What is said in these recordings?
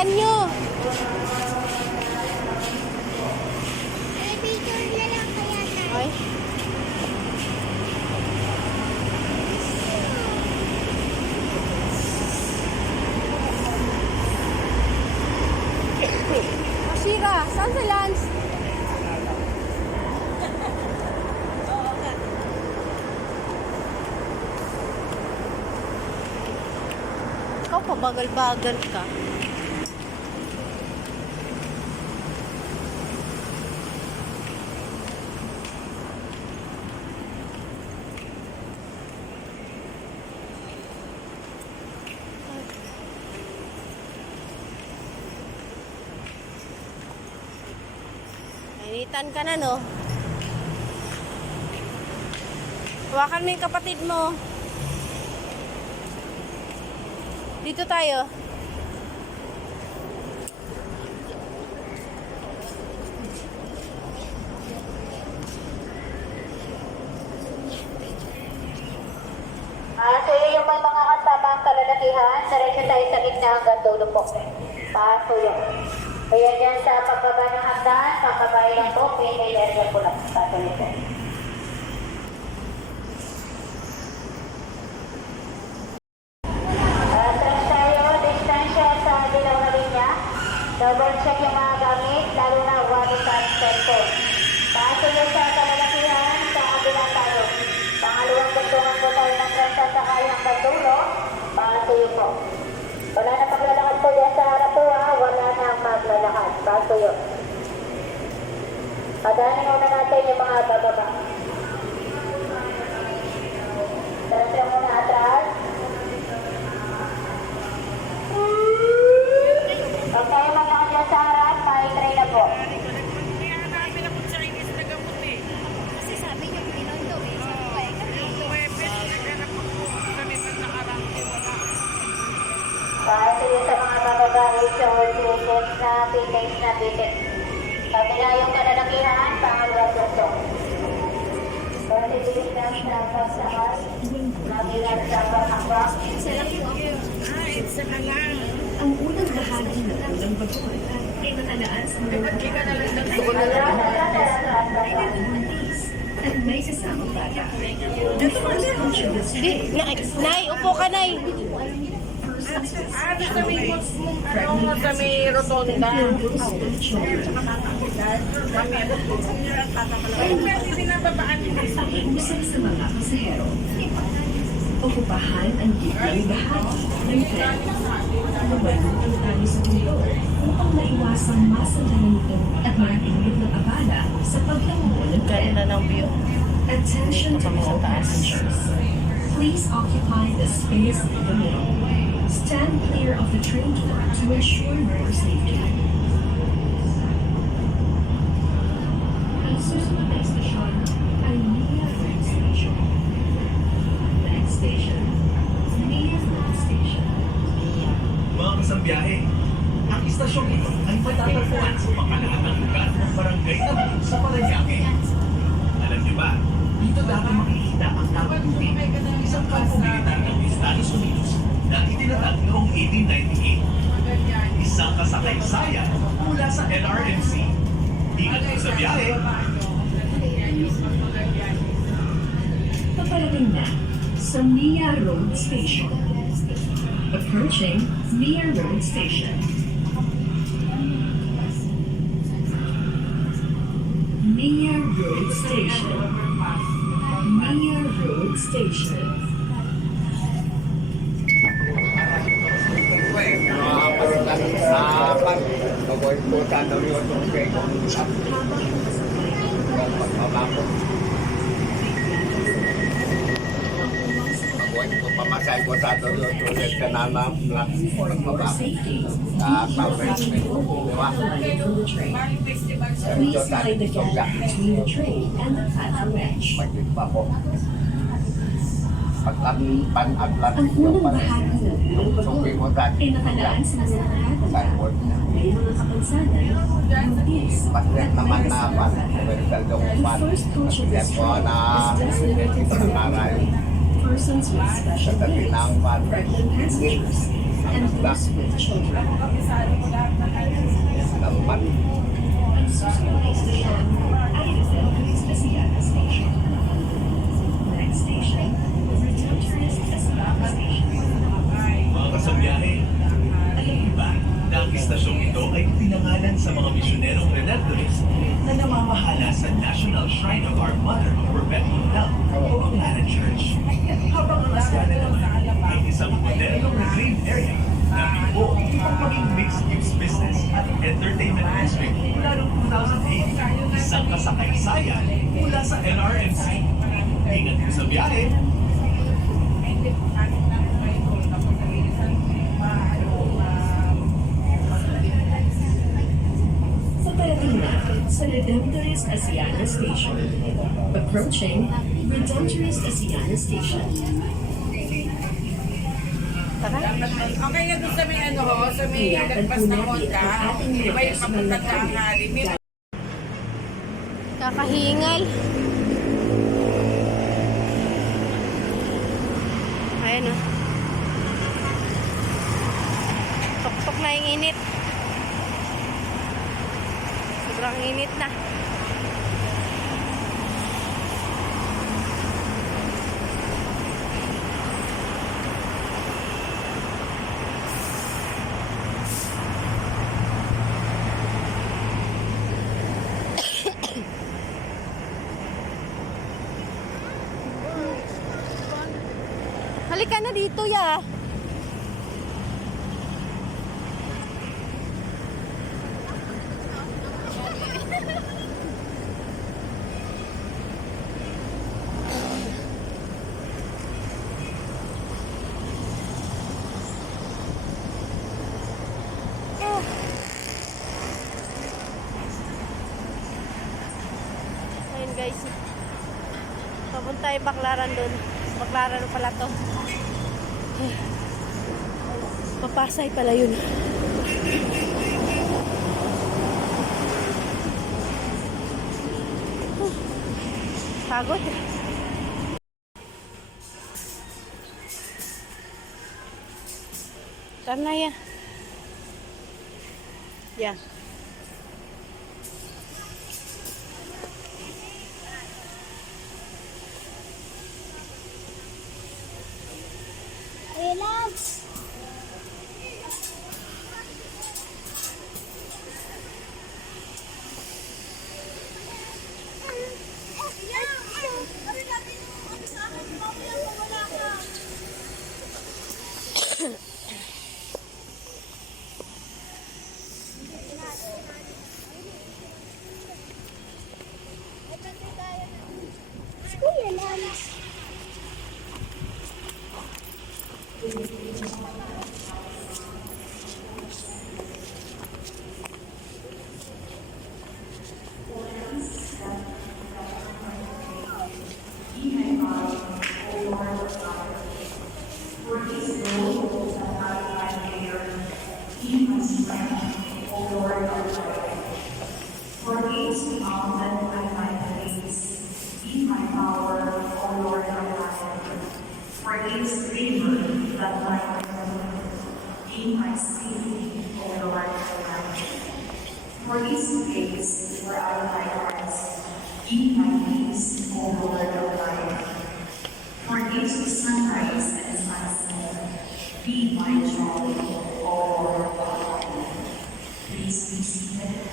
bilisan nyo. Ay. Shira, saan si Lance? Ikaw pa, bagal-bagal ka. Nainitan ka na, no? Hawakan mo yung kapatid mo. Dito tayo. So yung may mga kasamang kalalakihan, diretso tayo sa gitna hanggang dulo po. Paso yun. Kaya dyan sa pagbaba ng hagdan, pagbabae lang po, may area po lang. Paso yun po. Atras tayo, distansya sa dilaw na linya. Double check yung mga gamit, lalo na wallet at cellphone. Paso yun sa kalalakihan, sa kabila tayo. Pangalawang gandungan po tayo ng trasa sa kayang gandulo. Paso yun po. Wala na paglalakad po dyan sa harap po ha. Wala na maglalakad. Paso yun. Padanin muna natin yung mga bababa. Trasa muna atras. Huwag tayo maglakad dyan sa harap. May-tray na po. Paso yun sa mga bababae, short sleeves na pintails na bitik. Kabila yung kalalakihan, pangalawang gusto. Paso yun lang sa pagsakas, mabilang sa pangakbak. Isa na lang. Ang unang bahagi ng unang bagon ay matalaan sa mga at may sasamang bata. Nay, upo ka, Nay. Sa may rotonda. Pakiusap sa mga pasahero. Okupahan ang gitnang bahagi ng tren. Mabalutang tayo sa mundo upang maiwasang masandalan ito at matingin ng abala sa pagtakbo ng tren. Ganda ng view. Attention to all passengers. Please occupy the space in the middle. Stand clear of the train door to ensure your safety. Ang susunod na estasyon ay Mia Road Station. Next station, Mia Road Station. Mga kasambiyahe, ang istasyong ito ay matatagpuan sa pangkalahatang lugar ng barangay Tabi sa Parañaque. Alam niyo ba, dito dati makikita ang dapat tubig, isang kampo militar ng Estados Unidos na itinatag noong 1898. Isang kasakaysayan mula sa LRMC. Ingat po sa biyahe. Paparating na sa Mia Road Station. Approaching Mia Road Station. Mia Road Station. Mia Road Station. Pamasay ko sa tuloy tuloy ka na For safety, please find the gap between the train and the platform edge. Ang unang bahagi ng ilong bato ay nakalaan sa mga nakatanda. May mga kapansanan, notice, at pagkakasama. The first coach of this train is designated for persons with special needs, pregnant passengers, and those with children. Laman. Susunod na station, Alexandria Asiana Station. Next station, Redemptorist Asiana Station. Mga kasabiyahe, alam niyo ba na ang istasyong ito ay pinangalan sa mga misyonerong Redemptorist na namamahala sa National Shrine of Our Mother of Perpetual Help o Clara Church. Habang ang Asiana naman ay isang modernong reclaimed area na bigo upang maging mixed-use business at entertainment district mula noong 2008, isang kasakaysayan mula sa NRMC. Ingat po sa biyahe. Sa parating natin sa Redemptorist Asiana Station. Approaching Redemptorist Asiana Station. Tara. Okay na doon sa may ano ho, sa may Ingatan lagpas po ng natin Honda. ang ating Di ba yung likas papunta ng sa Angali? May Kakahingal. Ayan o. Tok-tok na yung init. Sobrang init na. Halika na dito, ya. Oh. Ayun guys. Papunta yung Baklaran doon. Baklaran pala to. Papasay pala yun. Pagod. Saan na yan? Yeah. For these days were out of my hearts, be my peace, O Lord of life. For these sunrise and sunset, be my joy, O Lord of life. Please be seated.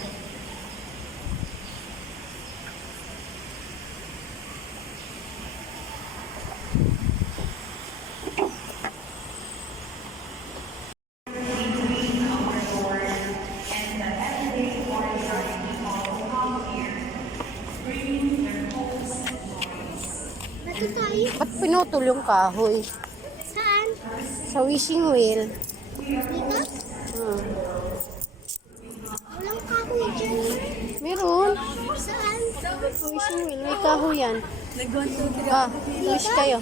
Ba't pinutol yung kahoy? Saan? Sa wishing wheel. Dito? Walang kahoy dyan. Meron. Saan? Sa wishing wheel. May kahoy yan. Wish kayo.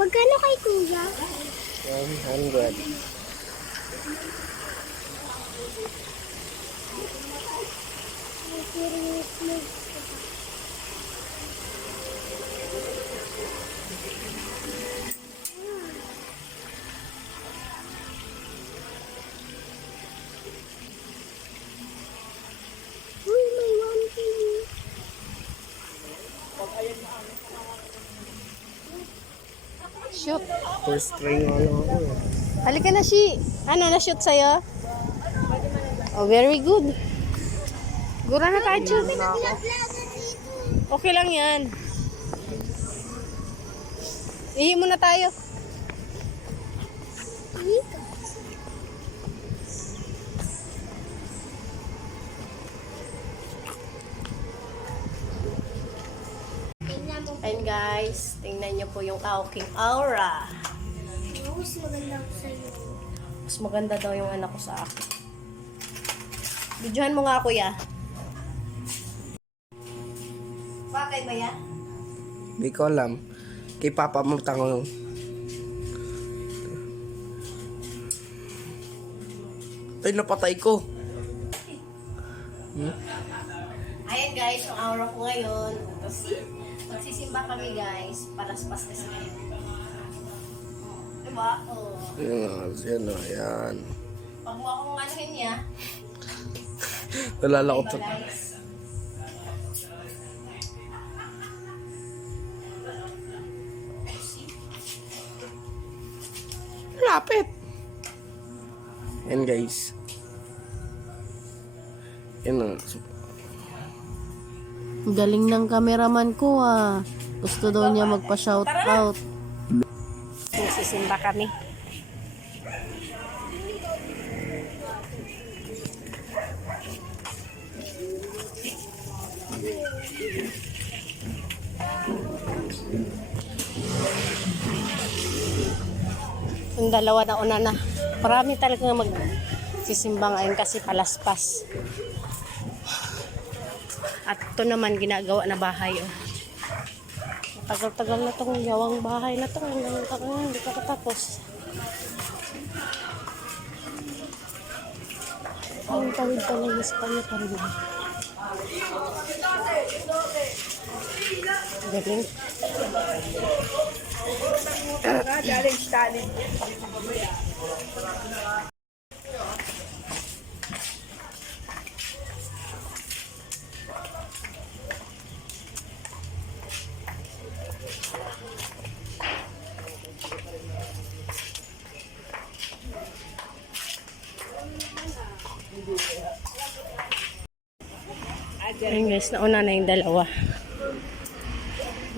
Magkano kay kuya? 100. Shoot. First try nga lang ako eh. Halika na, Shi. Ano, na-shoot sa'yo? Oh, very good. Gura na tayo, shoot. Okay lang yan. Ihi muna tayo. Ayun guys, tingnan nyo po yung Aoking Aura. Mas maganda ko sa'yo. Mas maganda daw yung anak ko sa akin. Videohan mo nga, kuya. Bakay ba yan? Hindi ko alam. Kay Papa mo tanong. Ay, napatay ko. Ayan guys, yung aura ko ngayon. Kasi magsisimba kami guys. Palaspas kasi ngayon. Diba? Oh. Yan na, yan. Pag mo akong anuhin niya, Nalala ko diba to. guys? Lapit. Yan guys. Yan na. Galing ng cameraman ko ah. Gusto daw niya magpa-shoutout. Magsisimba kami. Yung dalawa na una na. Marami talaga magsisimba ngayon kasi palaspas. At ito naman ginagawa na bahay. Oh. Tagal-tagal na itong gawang bahay na ito. Hanggang hindi ka katapos. Ang tawid talaga sa kanya pa rin. Galing. Ayun guys, nauna na yung dalawa.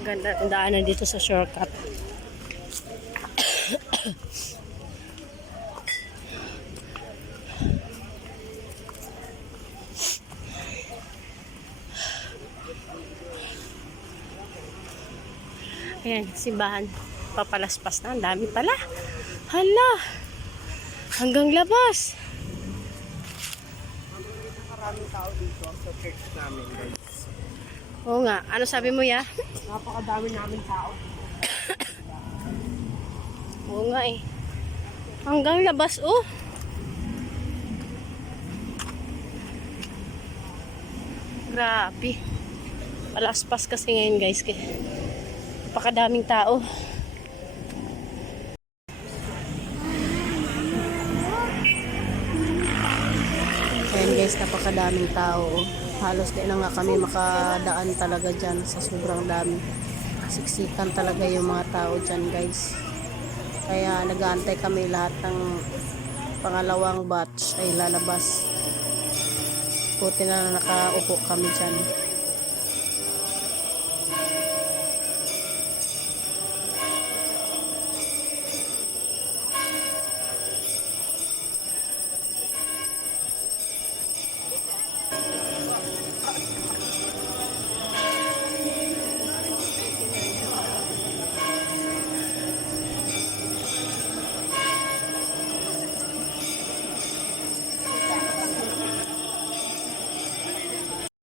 Ang ganda ng daanan dito sa shortcut. Ayan, simbahan. Papalaspas na. Ang dami pala. Hala! Hanggang labas. Maraming tao dito sa church namin guys. Oo nga. Ano sabi mo, ya? Napakadami namin tao. Oo nga eh. Hanggang labas, oh. Grabe. Palaspas kasi ngayon, guys. Napakadaming tao. Ayan guys, napakadaming tao. Halos di na nga kami makadaan talaga dyan sa sobrang dami. Siksikan talaga yung mga tao dyan guys. Kaya nag-aantay kami lahat ng pangalawang batch ay lalabas. Buti na nakaupo kami dyan.